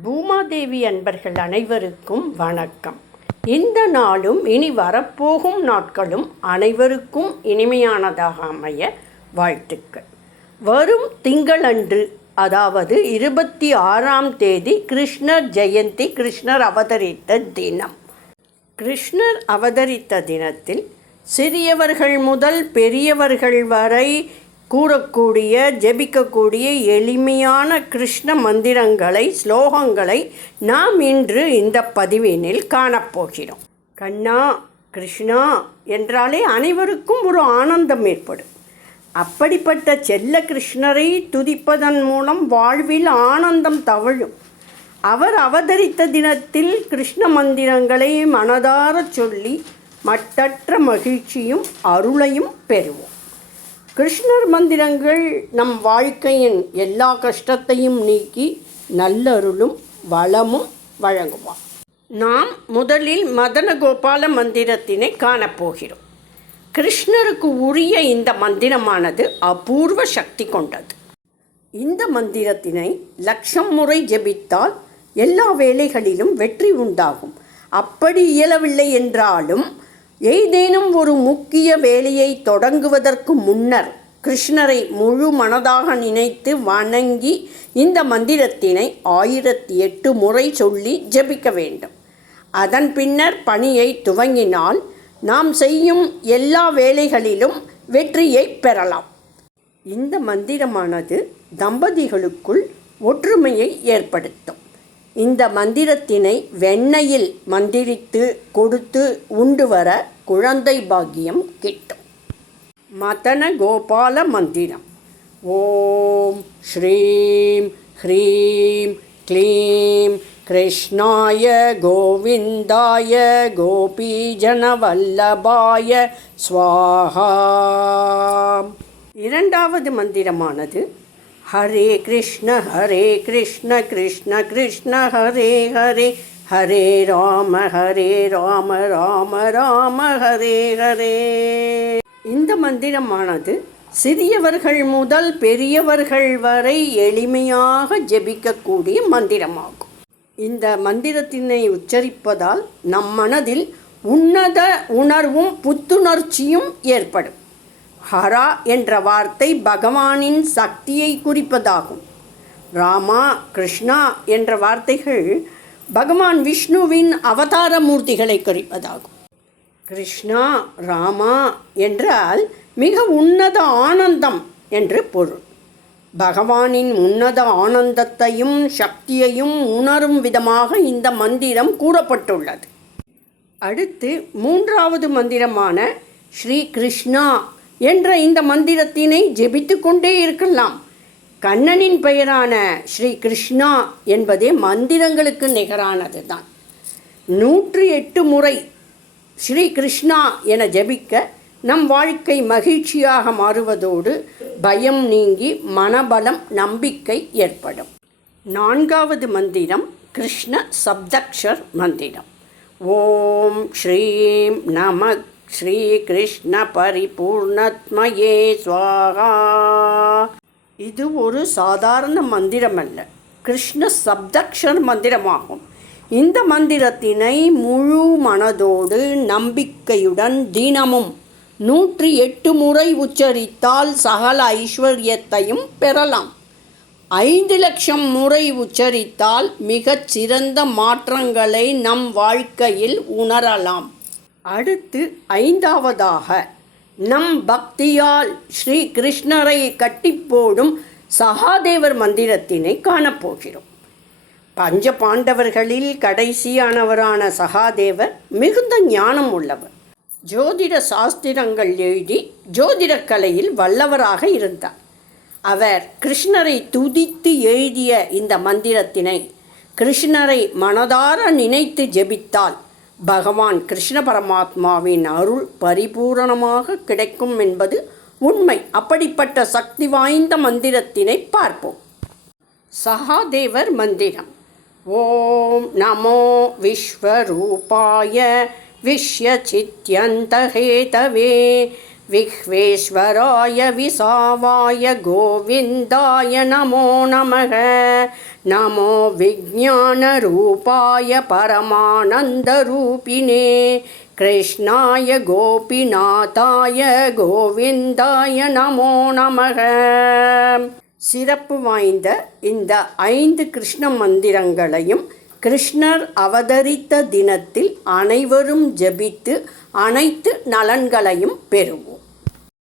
பூமாதேவி அன்பர்கள் அனைவருக்கும் வணக்கம். இந்த நாளும் இனி வரப்போகும் நாட்களும் அனைவருக்கும் இனிமையானதாக அமைய வாழ்த்துக்கள். வரும் திங்களன்று அதாவது இருபத்தி ஆறாம் தேதி கிருஷ்ணர் ஜெயந்தி கிருஷ்ணர் அவதரித்த தினம். கிருஷ்ணர் அவதரித்த தினத்தில் சிறியவர்கள் முதல் பெரியவர்கள் வரை கூறக்கூடிய ஜெபிக்கக்கூடிய எளிமையான கிருஷ்ண மந்திரங்களை ஸ்லோகங்களை நாம் இன்று இந்த பதிவினில் காணப்போகிறோம். கண்ணா கிருஷ்ணா என்றாலே அனைவருக்கும் ஒரு ஆனந்தம் ஏற்படும். அப்படிப்பட்ட செல்ல கிருஷ்ணரை துதிப்பதன் மூலம் வாழ்வில் ஆனந்தம் தவழும். அவர் அவதரித்த தினத்தில் கிருஷ்ண மந்திரங்களை மனதாரச் சொல்லி மட்டற்ற மகிழ்ச்சியும் அருளையும் பெறுவோம். கிருஷ்ணர் மந்திரங்கள் நம் வாழ்க்கையின் எல்லா கஷ்டத்தையும் நீக்கி நல்லருளும் வளமும் வழங்குவார் நாம் முதலில் மதன கோபால மந்திரத்தினை காணப்போகிறோம். கிருஷ்ணருக்கு உரிய இந்த மந்திரமானது அபூர்வ சக்தி கொண்டது. இந்த மந்திரத்தினை லட்சம் முறை ஜெபித்தால் எல்லா வேலைகளிலும் வெற்றி உண்டாகும். அப்படி இயலவில்லை என்றாலும் ஏதேனும் ஒரு முக்கிய வேலையை தொடங்குவதற்கு முன்னர் கிருஷ்ணரை முழு மனதாக நினைத்து வணங்கி இந்த மந்திரத்தினை ஆயிரத்தி எட்டு முறை சொல்லி ஜெபிக்க வேண்டும். அதன் பின்னர் பணியை துவங்கினால் நாம் செய்யும் எல்லா வேலைகளிலும் வெற்றியை பெறலாம். இந்த மந்திரமானது தம்பதிகளுக்குள் ஒற்றுமையை ஏற்படுத்தும். இந்த மந்திரத்தினை வெண்ணெயில் மந்திரித்து கொடுத்து உண்டு வர குழந்தை பாக்கியம் கிட்டும். மதன கோபால மந்திரம். ஓம் ஸ்ரீம் ஹ்ரீம் க்ளீம் கிருஷ்ணாய கோவிந்தாய கோபீஜனவல்லபாய ஸ்வாஹா. இரண்டாவது மந்திரமானது ஹரே கிருஷ்ண ஹரே கிருஷ்ண கிருஷ்ண கிருஷ்ண ஹரே ஹரே ஹரே ராம ஹரே ராம ராம ராம ஹரே ஹரே. இந்த மந்திரமானது சிறியவர்கள் முதல் பெரியவர்கள் வரை எளிமையாக ஜெபிக்கக்கூடிய மந்திரமாகும். இந்த மந்திரத்தினை உச்சரிப்பதால் நம் மனதில் உன்னத உணர்வும் புத்துணர்ச்சியும் ஏற்படும். ஹரா என்ற வார்த்தை பகவானின் சக்தியை குறிப்பதாகும். ராமா கிருஷ்ணா என்ற வார்த்தைகள் பகவான் விஷ்ணுவின் அவதார மூர்த்திகளை குறிப்பதாகும். கிருஷ்ணா ராமா என்றால் மிக உன்னத ஆனந்தம் என்று பொருள். பகவானின் உன்னத ஆனந்தத்தையும் சக்தியையும் உணரும் விதமாக இந்த மந்திரம் கூறப்பட்டுள்ளது. அடுத்து மூன்றாவது மந்திரமான ஸ்ரீ கிருஷ்ணா என்ற இந்த மந்திரத்தினை ஜெபித்து கொண்டே இருக்கலாம். கண்ணனின் பெயரான ஸ்ரீ கிருஷ்ணா என்பதே மந்திரங்களுக்கு நிகரானது தான் நூற்றி எட்டு முறை ஸ்ரீ கிருஷ்ணா என ஜெபிக்க நம் வாழ்க்கை மகிழ்ச்சியாக மாறுவதோடு பயம் நீங்கி மனபலம் நம்பிக்கை ஏற்படும். நான்காவது மந்திரம் கிருஷ்ண சப்தக்ஷர் மந்திரம். ஓம் ஸ்ரீம் நம ஸ்ரீ கிருஷ்ண பரிபூர்ணத்மயே ஸ்வாகா. இது ஒரு சாதாரண மந்திரம் அல்ல. கிருஷ்ண சப்தக்ஷர் மந்திரமாகும். இந்த மந்திரத்தினை முழு மனதோடு நம்பிக்கையுடன் தினமும் நூற்றி எட்டு முறை உச்சரித்தால் சகல ஐஸ்வர்யத்தையும் பெறலாம். ஐந்து லட்சம் முறை உச்சரித்தால் மிகச் சிறந்த மாற்றங்களை நம் வாழ்க்கையில் உணரலாம். அடுத்து ஐந்தாவதாக நம் பக்தியால் ஸ்ரீ கிருஷ்ணரை கட்டிப்போடும் சகாதேவர் மந்திரத்தினை காணப்போகிறோம். பஞ்ச பாண்டவர்களில் கடைசியானவரான சகாதேவர் மிகுந்த ஞானம் உள்ளவர். ஜோதிட சாஸ்திரங்கள் எழுதி ஜோதிடக் கலையில் வல்லவராக இருந்தார். அவர் கிருஷ்ணரை துதித்து எழுதிய இந்த மந்திரத்தினை கிருஷ்ணரை மனதார நினைத்து ஜெபித்தால் பகவான் கிருஷ்ண பரமாத்மாவின் அருள் பரிபூரணமாக கிடைக்கும் என்பது உண்மை. அப்படிப்பட்ட சக்தி வாய்ந்த மந்திரத்தினை பார்ப்போம். சகாதேவர் மந்திரம். ஓம் நமோ விஸ்வரூபாய விஷ்யசித்யந்தஹேதவே விஹ்வேஸ்வராய விசாவாய கோவிந்தாய நமோ நமக. நமோ விஜானரூபாய பரமானந்தரூபிணே கிருஷ்ணாய கோபிநாதாய கோவிந்தாய நமோ நமக. சிறப்பு வாய்ந்த இந்த ஐந்து கிருஷ்ண மந்திரங்களையும் கிருஷ்ணர் அவதரித்த தினத்தில் அனைவரும் ஜபித்து அனைத்து நலன்களையும் பெறுவோம்.